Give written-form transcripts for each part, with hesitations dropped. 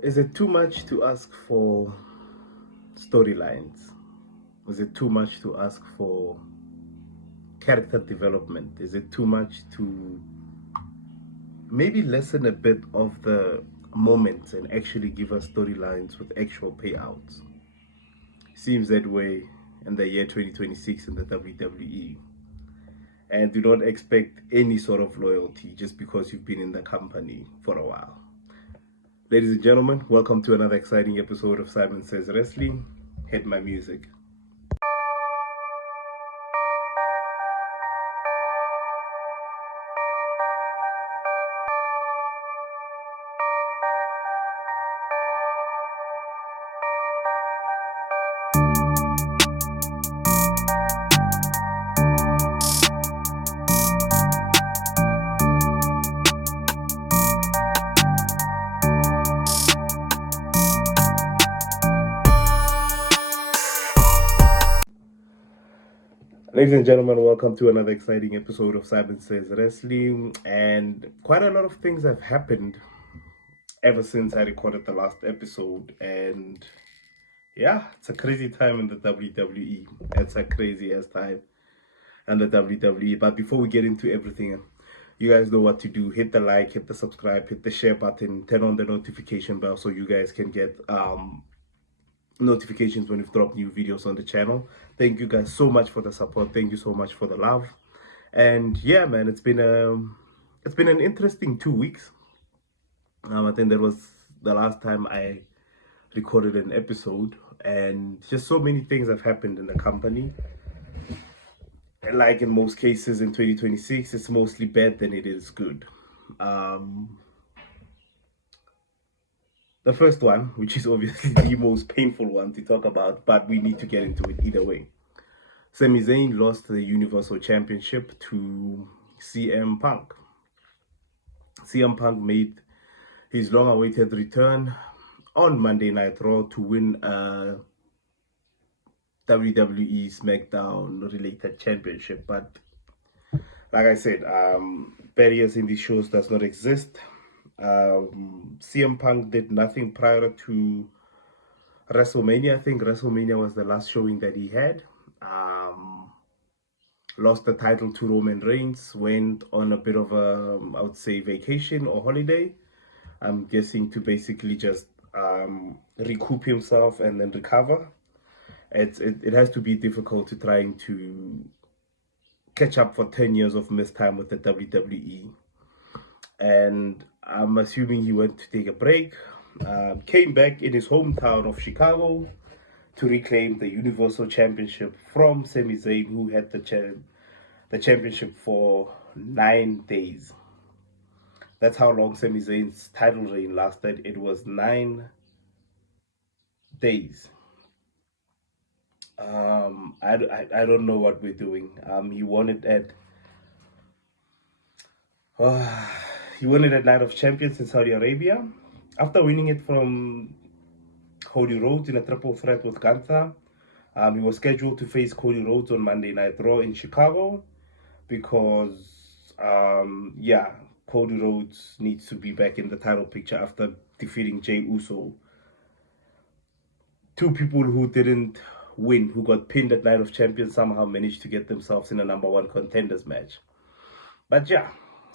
Is it too much to ask for storylines? Is it too much to ask for character development? Is it too much to maybe lessen a bit of the moments and actually give us storylines with actual payouts? Seems that way in the year 2026 in the WWE. And do not expect any sort of loyalty just because you've been in the company for a while. Ladies and gentlemen, welcome to another exciting episode of Simon Says Wrestling. Hit my music. Ladies and gentlemen, welcome to another exciting episode of Simon Says Wrestling. And quite a lot of things have happened ever since I recorded the last episode. And yeah, it's a crazy time in the WWE. It's a crazy ass time in the WWE. But before we get into everything, you guys know what to do. Hit the like, hit the subscribe, hit the share button, turn on the notification bell so you guys can get notifications when we drop new videos on the channel. Thank you guys so much for the support. Thank you so much for the love. And yeah, man, it's been an interesting 2 weeks. I think that was the last time I recorded an episode, and just so many things have happened in the company. And like in most cases in 2026, it's mostly bad than it is good. The first one, which is obviously the most painful one to talk about, but we need to get into it either way. Sami Zayn lost the Universal Championship to CM Punk. CM Punk made his long-awaited return on Monday Night Raw to win a WWE SmackDown-related championship. But like I said, barriers in these shows does not exist. CM Punk did nothing prior to WrestleMania. I think WrestleMania was the last showing that he had. Lost the title to Roman Reigns, went on a bit of a, I would say, vacation or holiday. I'm guessing to basically just recoup himself and then recover. It has to be difficult to trying to catch up for 10 years of missed time with the WWE. And I'm assuming he went to take a break, came back in his hometown of Chicago to reclaim the Universal Championship from Sami Zayn, who had the championship for 9 days. That's how long Sami Zayn's title reign lasted. It was 9 days. I don't know what we're doing. He won it at he won it at Night of Champions in Saudi Arabia. After winning it from Cody Rhodes in a triple threat with Gunther, he was scheduled to face Cody Rhodes on Monday Night Raw in Chicago because, yeah, Cody Rhodes needs to be back in the title picture after defeating Jey Uso. Two people who didn't win, who got pinned at Night of Champions, somehow managed to get themselves in a #1 contenders match. But yeah,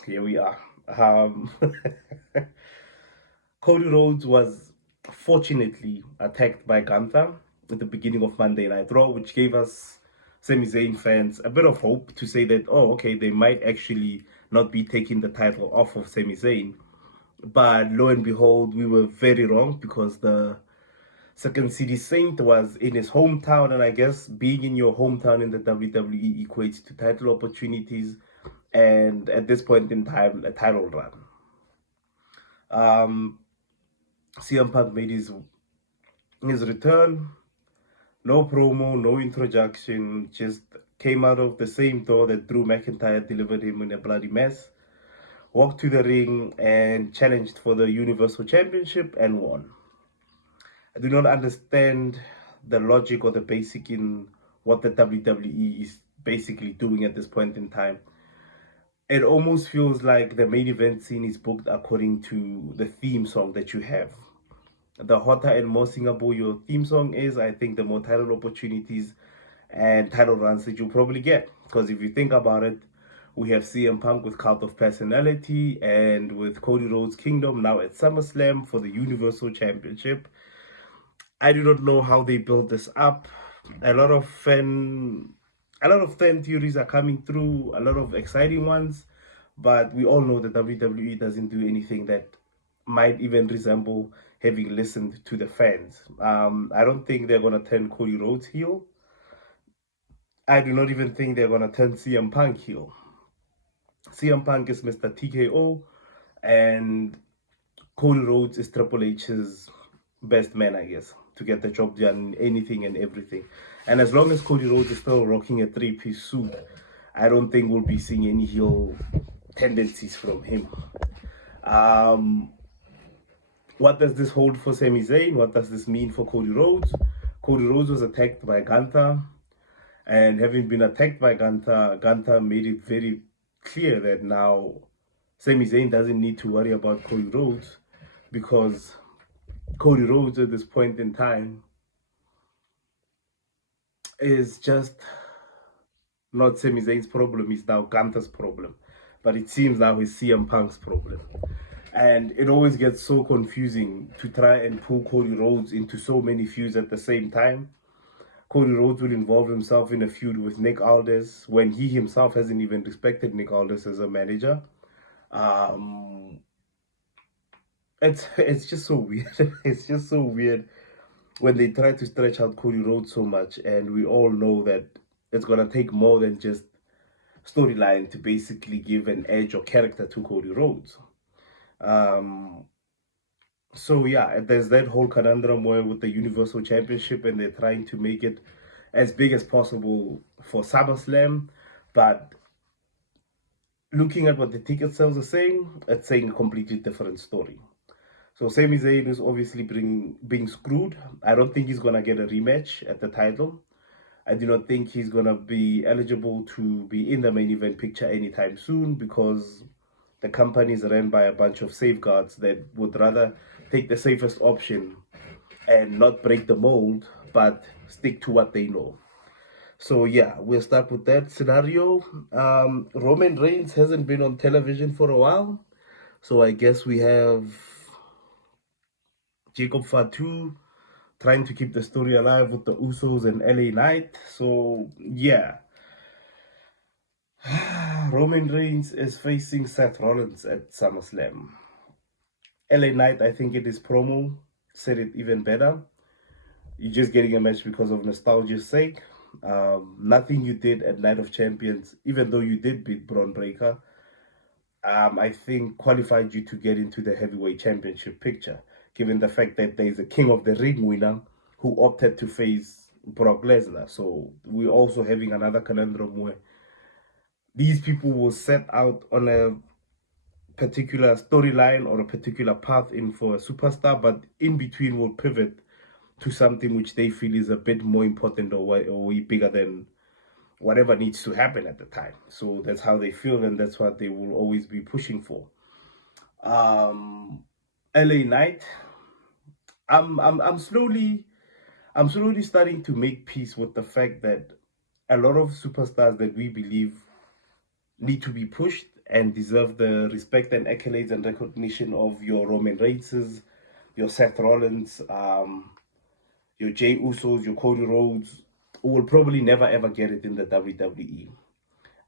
here we are. Cody Rhodes was fortunately attacked by Gunther at the beginning of Monday Night Raw, which gave us Sami Zayn fans a bit of hope to say that, oh, okay, they might actually not be taking the title off of Sami Zayn. But lo and behold, we were very wrong because the Second City Saint was in his hometown, and I guess being in your hometown in the WWE equates to title opportunities, and at this point in time, a title run. CM Punk made his return. No promo, no introduction, just came out of the same door that Drew McIntyre delivered him in a bloody mess. Walked to the ring and challenged for the Universal Championship and won. I do not understand the logic or the basic in what the WWE is basically doing at this point in time. It almost feels like the main event scene is booked according to the theme song that you have. the hotter and more singable your theme song is, I think the more title opportunities and title runs that you'll probably get. Because if you think about it, we have CM Punk with Cult of Personality and with Cody Rhodes Kingdom now at SummerSlam for the Universal Championship. I do not know how they built this up. A lot of fan theories are coming through, a lot of exciting ones, but we all know that WWE doesn't do anything that might even resemble having listened to the fans. I don't think they're gonna turn Cody Rhodes heel. I do not even think they're gonna turn CM Punk heel. CM Punk is Mr. TKO, and Cody Rhodes is Triple H's best man, I guess, to get the job done, anything and everything. And as long as Cody Rhodes is still rocking a three-piece suit, I don't think we'll be seeing any heel tendencies from him. What does this hold for Sami Zayn? What does this mean for Cody Rhodes? Cody Rhodes was attacked by Gunther, and having been attacked by Gunther, Gunther made it very clear that now Sami Zayn doesn't need to worry about Cody Rhodes, because Cody Rhodes at this point in time is just not Sami Zayn's problem, it's now Gunther's problem. But it seems now it's CM Punk's problem. And it always gets so confusing to try and pull Cody Rhodes into so many feuds at the same time. Cody Rhodes will involve himself in a feud with Nick Aldis when he himself hasn't even respected Nick Aldis as a manager. It's just so weird. It's just so weird when they try to stretch out Cody Rhodes so much, and we all know that it's gonna take more than just storyline to basically give an edge or character to Cody Rhodes. So yeah, there's that whole conundrum where with the Universal Championship, and they're trying to make it as big as possible for SummerSlam, but looking at what the ticket sales are saying, it's saying a completely different story. So Sami Zayn is obviously being screwed. I don't think he's gonna get a rematch at the title. I do not think he's gonna be eligible to be in the main event picture anytime soon, because the company is run by a bunch of safeguards that would rather take the safest option and not break the mold, but stick to what they know. So yeah, we'll start with that scenario. Roman Reigns hasn't been on television for a while, so I guess we have Jacob Fatu trying to keep the story alive with the Usos and LA Knight. So yeah, Roman Reigns is facing Seth Rollins at SummerSlam. LA Knight, I think it is promo, said it even better. You're just getting a match because of nostalgia's sake. Nothing you did at Night of Champions, even though you did beat Braun Breaker, I think qualified you to get into the heavyweight championship picture, given the fact that there is a King of the Ring winner who opted to face Brock Lesnar. So we're also having another conundrum where these people will set out on a particular storyline or a particular path in for a superstar, but in between will pivot to something which they feel is a bit more important or way bigger than whatever needs to happen at the time. So that's how they feel, and that's what they will always be pushing for. LA Knight, I'm slowly starting to make peace with the fact that a lot of superstars that we believe need to be pushed and deserve the respect and accolades and recognition of your Roman Reigns, your Seth Rollins, your Jey Usos, your Cody Rhodes, will probably never ever get it in the WWE.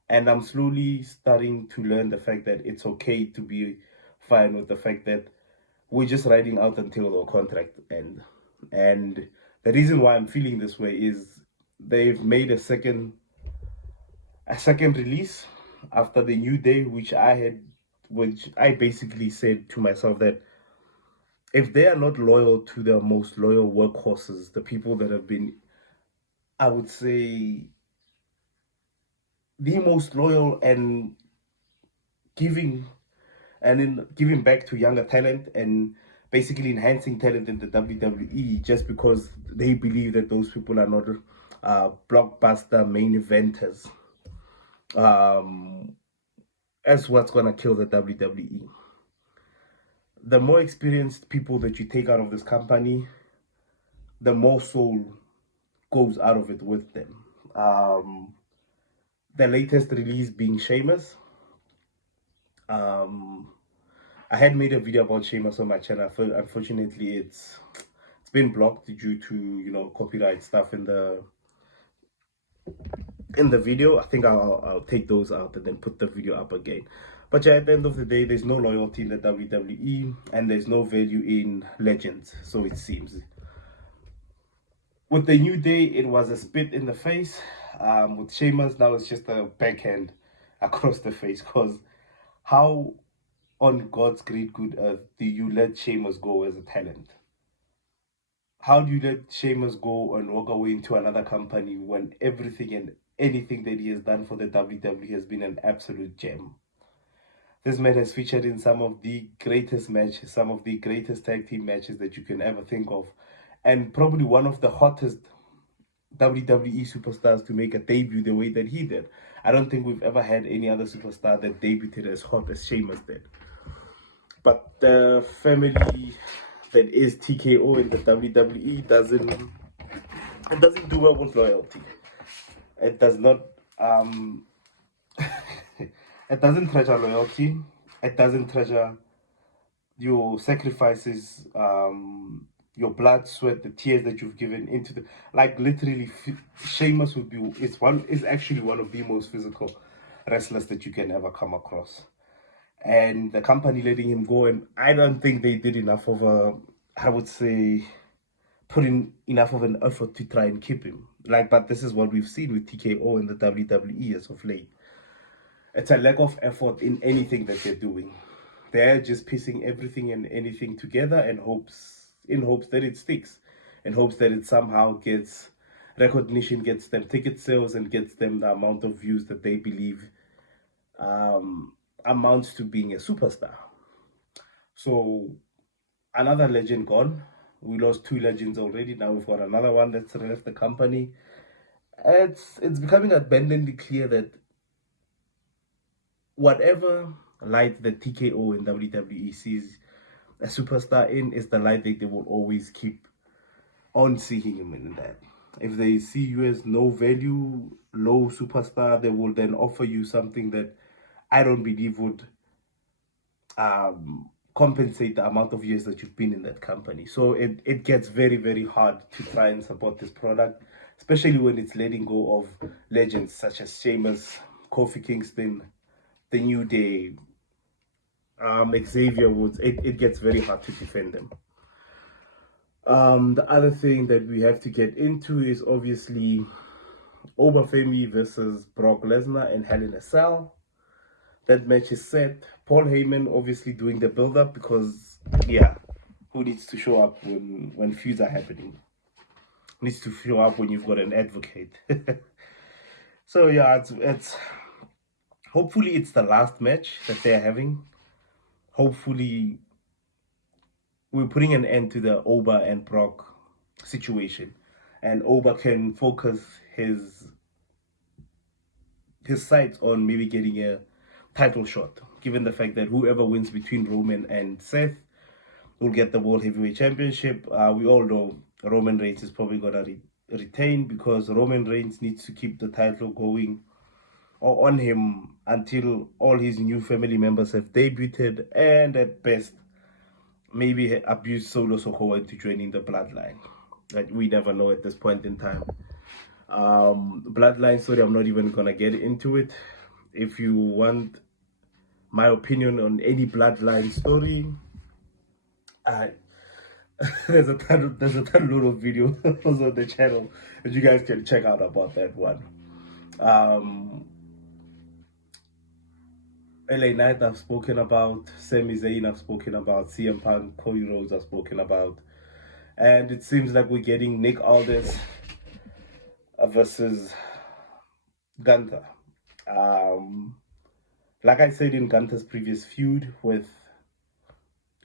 And I'm slowly starting to learn the fact that it's okay to be fine with the fact that we're just riding out until our contract ends. And the reason why I'm feeling this way is they've made a second release after the New Day, which I basically said to myself that if they are not loyal to their most loyal workhorses, the people that have been, I would say, the most loyal and giving in giving back to younger talent and basically enhancing talent in the WWE, just because they believe that those people are not blockbuster main eventers, that's what's gonna kill the WWE. the more experienced people that you take out of this company, the more soul goes out of it with them. The latest release being Sheamus. Um, I had made a video about Sheamus on my channel. Unfortunately, it's been blocked due to copyright stuff in the video. I think I'll take those out and then put the video up again. But yeah, at the end of the day, there's no loyalty in the WWE and there's no value in legends, so it seems. With the New Day, it was a spit in the face. With Sheamus, now it's just a backhand across the face. Because how on God's great good earth do you let Sheamus go as a talent? How do you let Sheamus go and walk away into another company when everything and anything that he has done for the WWE has been an absolute gem? This man has featured in some of the greatest matches, some of the greatest tag team matches that you can ever think of, and probably one of the hottest WWE superstars to make a debut the way that he did. I don't think we've ever had any other superstar that debuted as hot as Sheamus did. But the family that is TKO in the WWE doesn't do well with loyalty. It does not it doesn't treasure loyalty. It doesn't treasure your sacrifices, your blood, sweat, the tears that you've given into the, like, literally. Sheamus is actually one of the most physical wrestlers that you can ever come across, and the company letting him go, and I don't think they did enough of I would say, put in enough of an effort to try and keep him. But this is what we've seen with TKO in the WWE as of late. It's a lack of effort in anything that they're doing. They're just piecing everything and anything together in hopes that it sticks, in hopes that it somehow gets recognition, gets them ticket sales, and gets them the amount of views that they believe amounts to being a superstar. So another legend gone. We lost 2 legends already. Now we've got another one that's left the company. It's becoming abundantly clear that whatever light that TKO and WWE sees a superstar in is the light that they will always keep on seeing him in that. If they see you as no value, low superstar, they will then offer you something that I don't believe would compensate the amount of years that you've been in that company. So it gets very, very hard to try and support this product, especially when it's letting go of legends such as Sheamus, Kofi Kingston, the New Day, Xavier Woods. It gets very hard to defend them. The other thing that we have to get into is obviously Oberfemi versus Brock Lesnar and Hell in a Cell. That match is set. Paul Heyman obviously doing the build-up because, yeah, who needs to show up when feuds are happening? Needs to show up when you've got an advocate. So yeah, it's hopefully it's the last match that they're having. Hopefully we're putting an end to the Oba and Brock situation, and Oba can focus his sights on maybe getting a title shot, given the fact that whoever wins between Roman and Seth will get the World Heavyweight Championship. We all know Roman Reigns is probably going to retain, because Roman Reigns needs to keep the title going or on him until all his new family members have debuted, and at best maybe abuse Solo Sikoa into joining the bloodline. Like, we never know at this point in time. Bloodline story, I'm not even gonna get into it. If you want my opinion on any bloodline story, there's a ton of videos on the channel that you guys can check out about that one. LA Knight I've spoken about, Sami Zayn I've spoken about, CM Punk, Cody Rhodes I've spoken about, and it seems like we're getting Nick Aldis versus Gunther. Like I said in Gunther's previous feud with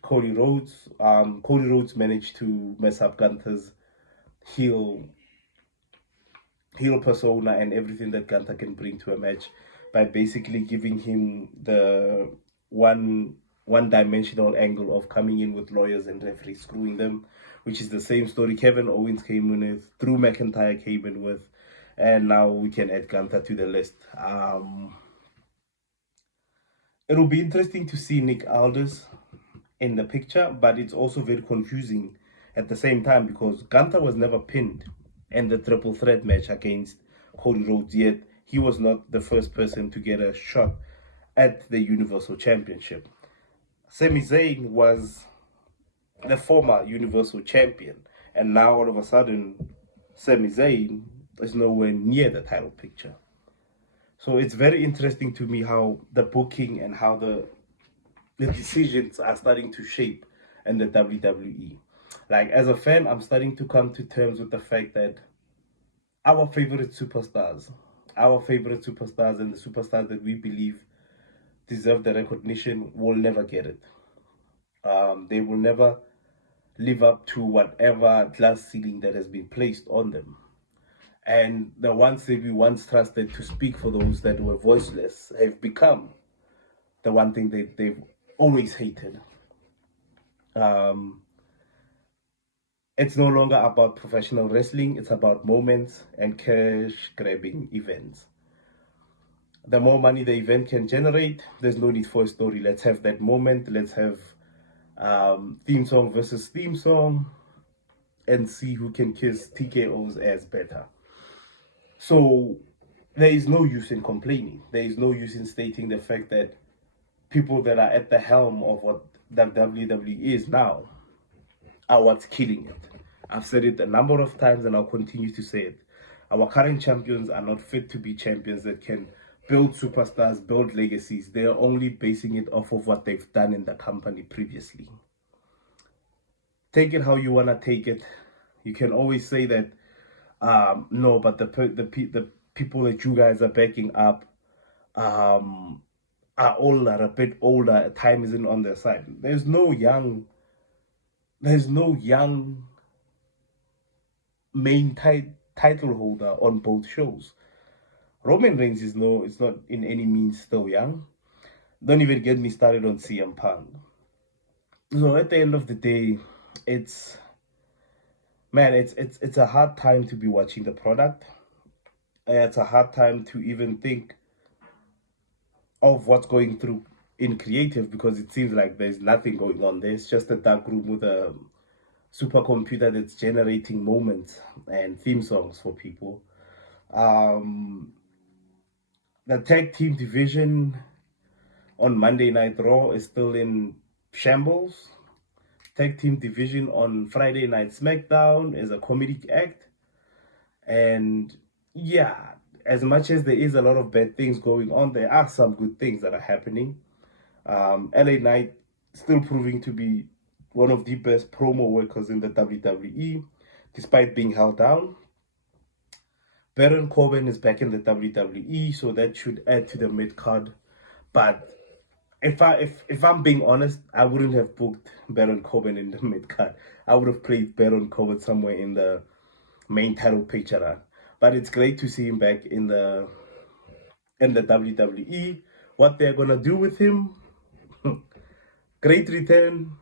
Cody Rhodes, Cody Rhodes managed to mess up Gunther's heel persona and everything that Gunther can bring to a match by basically giving him the one one-dimensional angle of coming in with lawyers and referees screwing them, which is the same story Kevin Owens came in with, Drew McIntyre came in with, and now we can add Gunther to the list. It'll be interesting to see Nick Aldis in the picture, but it's also very confusing at the same time because Gunther was never pinned in the triple threat match against Cody Rhodes, yet he was not the first person to get a shot at the Universal Championship. Sami Zayn was the former Universal Champion, and now all of a sudden Sami Zayn is nowhere near the title picture. So it's very interesting to me how the booking and how the decisions are starting to shape in the WWE. Like, as a fan, I'm starting to come to terms with the fact that our favorite superstars and the superstars that we believe deserve the recognition will never get it. They will never live up to whatever glass ceiling that has been placed on them. And the ones that we once trusted to speak for those that were voiceless have become the one thing they've always hated. It's no longer about professional wrestling, it's about moments and cash grabbing events. The more money the event can generate, there's no need for a story. Let's have that moment, let's have theme song versus theme song, and see who can kiss TKO's ass better. So there is no use in complaining. There is no use in stating the fact that people that are at the helm of what the WWE is now are what's killing it. I've said it a number of times and I'll continue to say it. Our current champions are not fit to be champions that can build superstars, build legacies. They're only basing it off of what they've done in the company previously. Take it how you want to take it. You can always say that, no, but the people that you guys are backing up are older, a bit older. Time isn't on their side. There's no young main title holder on both shows. Roman Reigns is it's not in any means still young. Don't even get me started on CM Punk. So at the end of the day, it's a hard time to be watching the product. It's a hard time to even think of what's going through in creative because it seems like there's nothing going on there. It's just a dark room with a supercomputer that's generating moments and theme songs for people. The tag team division on Monday Night Raw is still in shambles. Tag team division on Friday Night SmackDown is a comedic act. And yeah, as much as there is a lot of bad things going on, there are some good things that are happening. LA Knight still proving to be one of the best promo workers in the WWE, despite being held down. Baron Corbin is back in the WWE, so that should add to the mid card. But if I'm being honest, I wouldn't have booked Baron Corbin in the mid card. I would have played Baron Corbin somewhere in the main title picture. But it's great to see him back in the WWE. What they're gonna do with him? Great return,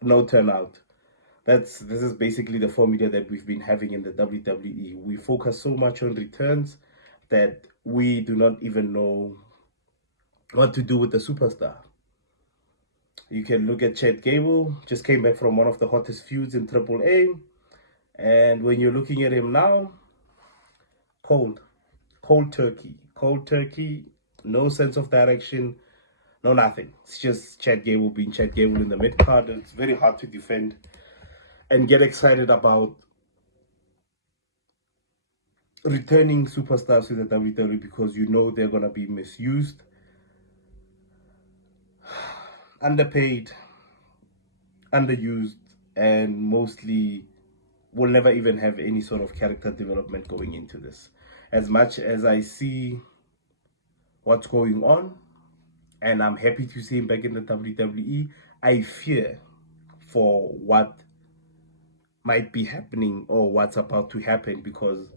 no turnout. This is basically the formula that we've been having in the WWE. We focus so much on returns that we do not even know what to do with the superstar. You can look at Chad Gable, just came back from one of the hottest feuds in AAA, and when you're looking at him now, cold turkey, no sense of direction, no nothing. It's just Chad Gable being Chad Gable in the mid card. It's very hard to defend and get excited about returning superstars to the WWE because you know they're gonna be misused, underpaid, underused, and mostly will never even have any sort of character development going into this. As much as I see what's going on, and I'm happy to see him back in the WWE, I fear for what might be happening or what's about to happen because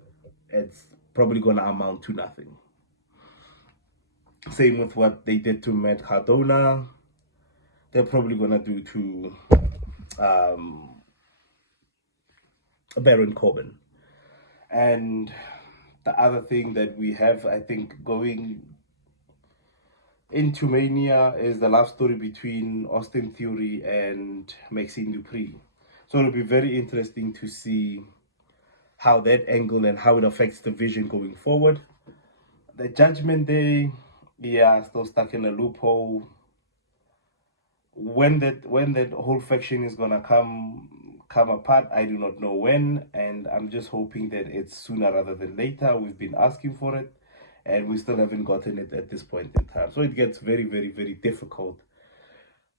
it's probably going to amount to nothing. Same with what they did to Matt Cardona. they're probably gonna do to Baron Corbin. And the other thing that we have, I think, going into Mania is the love story between Austin Theory and Maxine Dupree. So it'll be very interesting to see how that angle and how it affects the vision going forward. The Judgment Day, yeah, still stuck in a loophole. When that whole faction is gonna come apart, I do not know when, and I'm just hoping that it's sooner rather than later. We've been asking for it, and we still haven't gotten it at this point in time. So it gets very, very, very difficult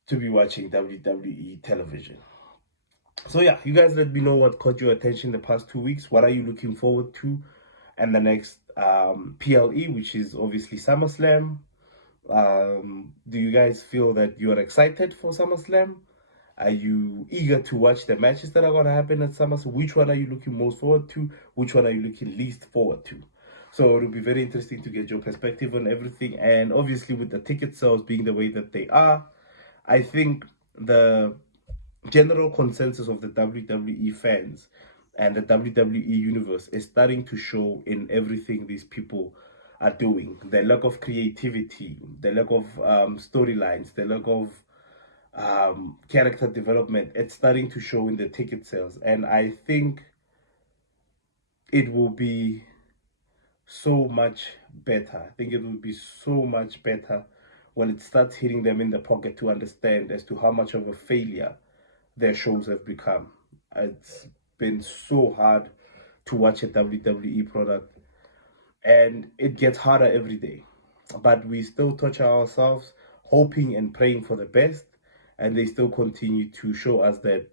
to be watching WWE television. So yeah, you guys let me know what caught your attention the past 2 weeks. What are you looking forward to? And the next PLE, which is obviously SummerSlam. Do you guys feel that you are excited for SummerSlam? Are you eager to watch the matches that are going to happen at SummerSlam? Which one are you looking most forward to? Which one are you looking least forward to? So it'll be very interesting to get your perspective on everything. And obviously with the ticket sales being the way that they are, I think the general consensus of the WWE fans and the WWE universe is starting to show in everything these people are doing. The lack of creativity, the lack of storylines, the lack of character development, it's starting to show in the ticket sales. And I think it will be so much better. I think it will be so much better when it starts hitting them in the pocket to understand as to how much of a failure their shows have become. It's been so hard to watch a WWE product, and it gets harder every day. But we still torture ourselves, hoping and praying for the best, and they still continue to show us that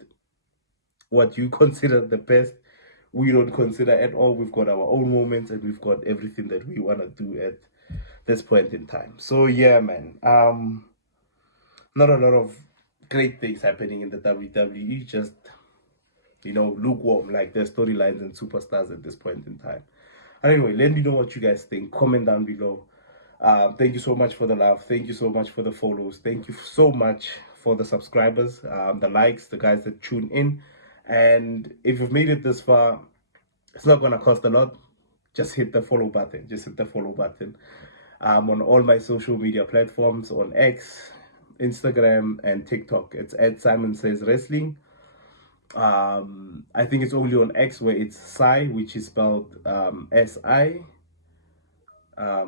what you consider the best, we don't consider at all. We've got our own moments, and we've got everything that we want to do at this point in time. So yeah, man. Not a lot of great things happening in the WWE, just lukewarm, like their storylines and superstars at this point in time. Anyway, let me know what you guys think. Comment down below. Thank you so much for the love. Thank you so much for the follows. Thank you so much for the subscribers, the likes, the guys that tune in. And if you've made it this far, it's not gonna cost a lot. Just hit the follow button. Just hit the follow button. On all my social media platforms, on X, Instagram, and TikTok. It's at Simon Says Wrestling. I think it's only on X where it's Sai, which is spelled S-I,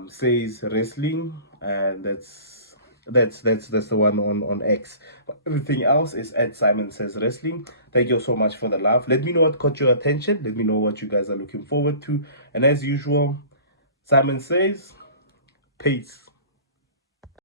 Says Wrestling, and that's the one on X. But everything else is at Simon Says Wrestling. Thank you so much for the love. Let me know what caught your attention. Let me know what you guys are looking forward to. And as usual, Simon Says, peace.